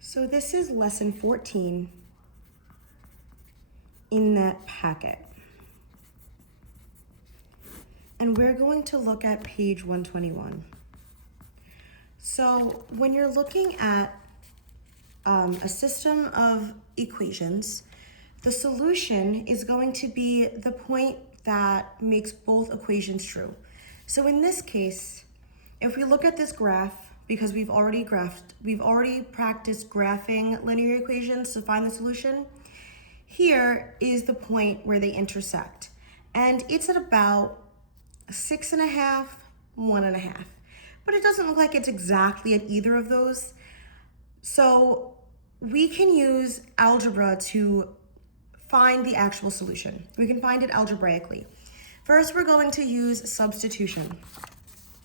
So this is lesson 14 in that packet. And we're going to look at page 121. So when you're looking at a system of equations, the solution is going to be the point that makes both equations true. So in this case, if we look at this graph, because we've already practiced graphing linear equations to find the solution, here is the point where they intersect. And it's at about 6.5, 1.5. But it doesn't look like it's exactly at either of those. So we can use algebra to find the actual solution. We can find it algebraically. First, we're going to use substitution.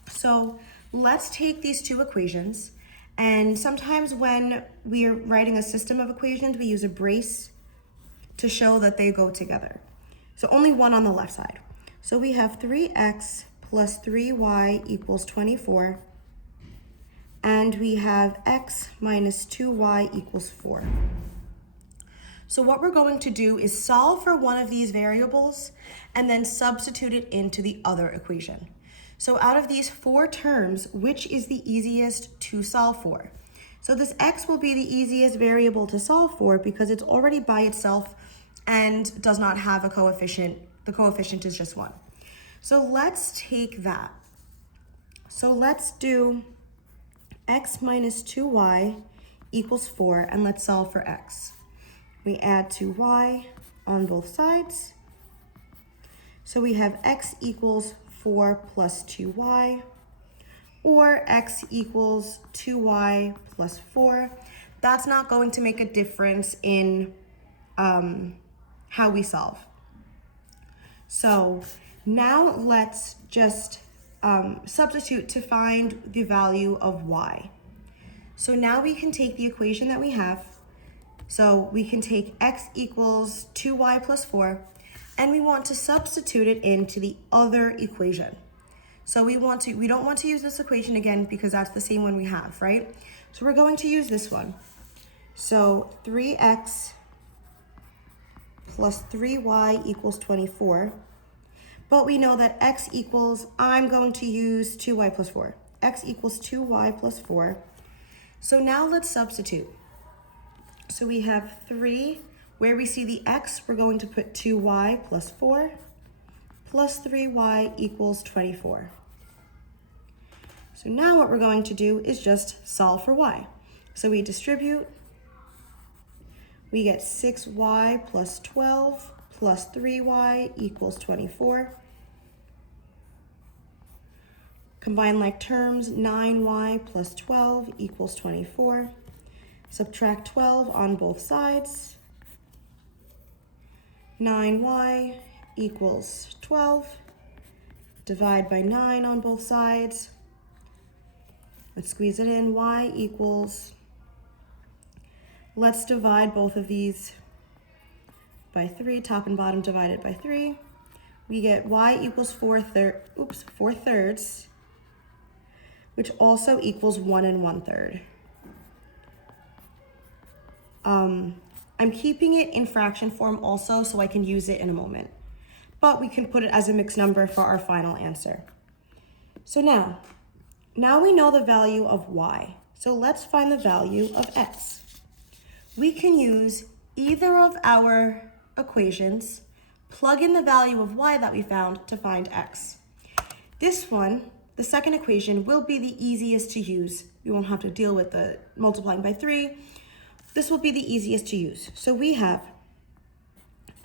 So let's take these two equations, and sometimes when we're writing a system of equations, we use a brace to show that they go together. So only one on the left side. So we have 3x plus 3y equals 24, and we have x minus 2y equals 4. So what we're going to do is solve for one of these variables and then substitute it into the other equation. So out of these four terms, which is the easiest to solve for? So this x will be the easiest variable to solve for because it's already by itself and does not have a coefficient. The coefficient is just 1. So let's take that. So let's do x minus 2y equals 4, and let's solve for x. We add 2y on both sides. So we have x equals 4 plus 2y, or x equals 2y plus 4. That's not going to make a difference in how we solve. So now let's just substitute to find the value of y. So now we can take the equation that we have. So we can take x equals 2y plus 4, and we want to substitute it into the other equation. So we don't want to use this equation again because that's the same one we have, right? So we're going to use this one. So 3x plus 3y equals 24. But we know that x equals, I'm going to use 2y plus 4. X equals 2y plus 4. So now let's substitute. So we have 3, where we see the x, we're going to put 2y plus 4 plus 3y equals 24. So now what we're going to do is just solve for y. So we distribute, we get 6y plus 12 plus 3y equals 24. Combine like terms, 9y plus 12 equals 24. Subtract 12 on both sides. 9y equals 12. Divide by 9 on both sides. Let's squeeze it in. Y equals, let's divide both of these by 3, top and bottom divided by 3. We get y equals 4 thirds, which also equals 1 1/3. I'm keeping it in fraction form also so I can use it in a moment, but we can put it as a mixed number for our final answer. So now we know the value of y. So let's find the value of x. We can use either of our equations, plug in the value of y that we found to find x. This one, the second equation, will be the easiest to use. We won't have to deal with the multiplying by 3. This will be the easiest to use. So we have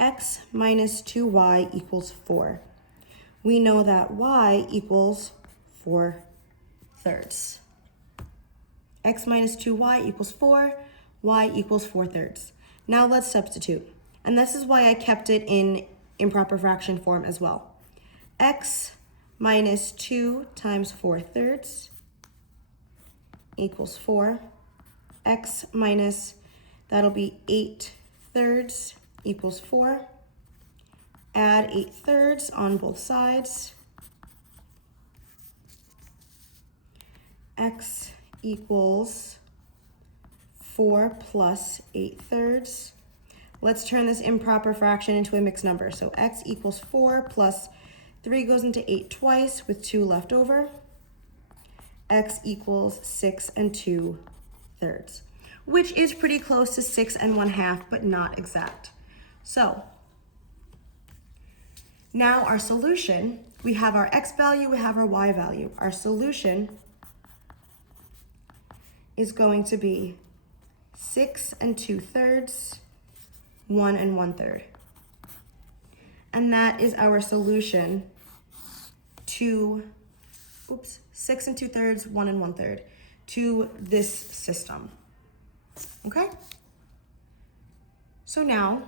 x minus 2y equals 4. We know that y equals 4 thirds. X minus 2y equals 4, y equals 4 thirds. Now let's substitute. And this is why I kept it in improper fraction form as well. X minus 2 times 4 thirds equals 4. X minus, that'll be 8 thirds equals 4. Add 8 thirds on both sides. X equals 4 plus 8/3. Let's turn this improper fraction into a mixed number. So x equals 4 plus 3 goes into 8 twice with 2 left over. X equals 6 2/3, which is pretty close to 6 1/2, but not exact. So now our solution, we have our x value, we have our y value. Our solution is going to be 6 2/3, 1 1/3. And that is our solution to, 6 2/3, 1 1/3 to this system. Okay? So now,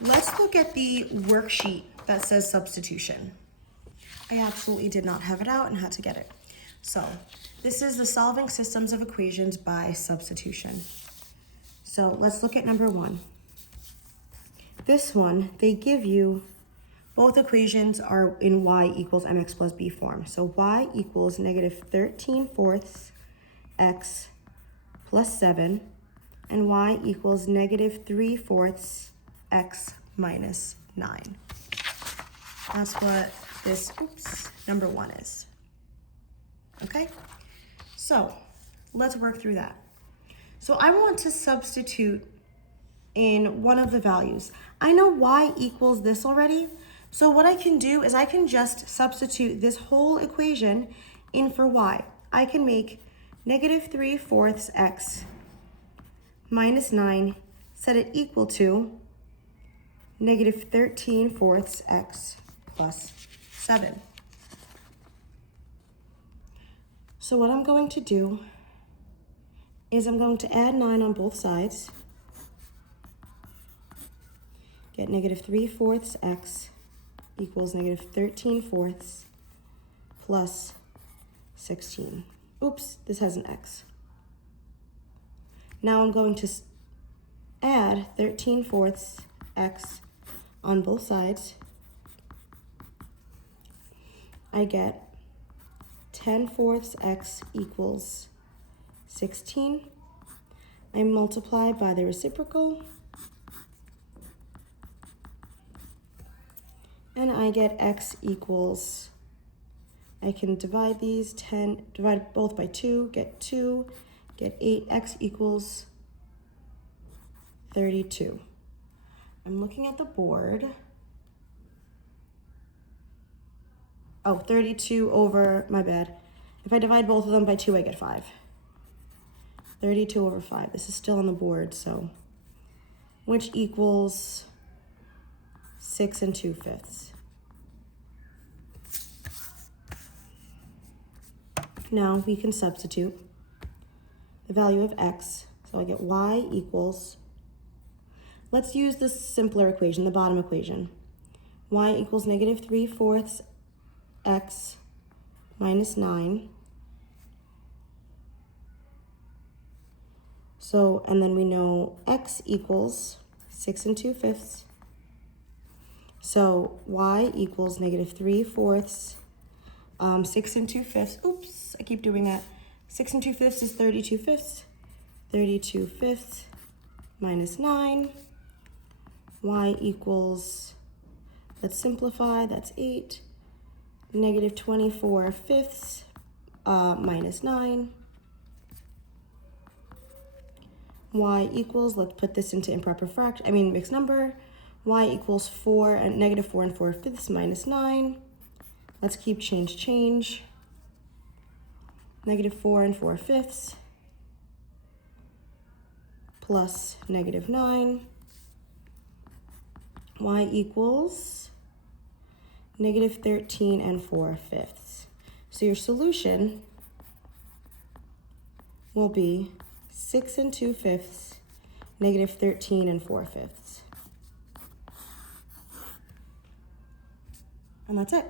let's look at the worksheet that says substitution. I absolutely did not have it out and had to get it. So this is the solving systems of equations by substitution. So let's look at number 1. This one, they give you both equations are in y equals mx plus b form. So y equals negative 13/4 x plus 7, and y equals negative 3/4 x minus 9. That's what this, number 1 is. Okay? So let's work through that. So I want to substitute in one of the values. I know y equals this already. So what I can do is I can just substitute this whole equation in for y. I can make negative 3/4 x minus 9, set it equal to negative 13/4 x plus 7. So what I'm going to do is I'm going to add 9 on both sides. Get negative 3/4 x equals negative 13/4 plus 16. Oops, this has an x. Now I'm going to add 13/4 x on both sides. I get 10/4 x equals 16. I multiply by the reciprocal, and I get x equals, I can divide these, divide both by 2, get 2, get 8, x equals 32. I'm looking at the board. Oh, 32 over, my bad. If I divide both of them by 2, I get 5. 32 over 5. This is still on the board, so, which equals 6 2/5. Now we can substitute the value of x. So I get y equals, let's use this simpler equation, the bottom equation. Y equals negative 3/4 x minus 9. So, and then we know x equals 6 2/5. So y equals negative 3/4, 6 2/5. Oops, I keep doing that. 6 2/5 is 32/5. 32/5 minus 9. Y equals, let's simplify, that's 8. Negative 24/5 minus 9. Y equals, let's put this into improper fraction, mixed number. Y equals 4 and negative 4 4/5 minus 9. Let's keep change. Negative 4 4/5 plus negative 9. Y equals negative 13 4/5. So your solution will be 6 2/5, negative 13 4/5. And that's it.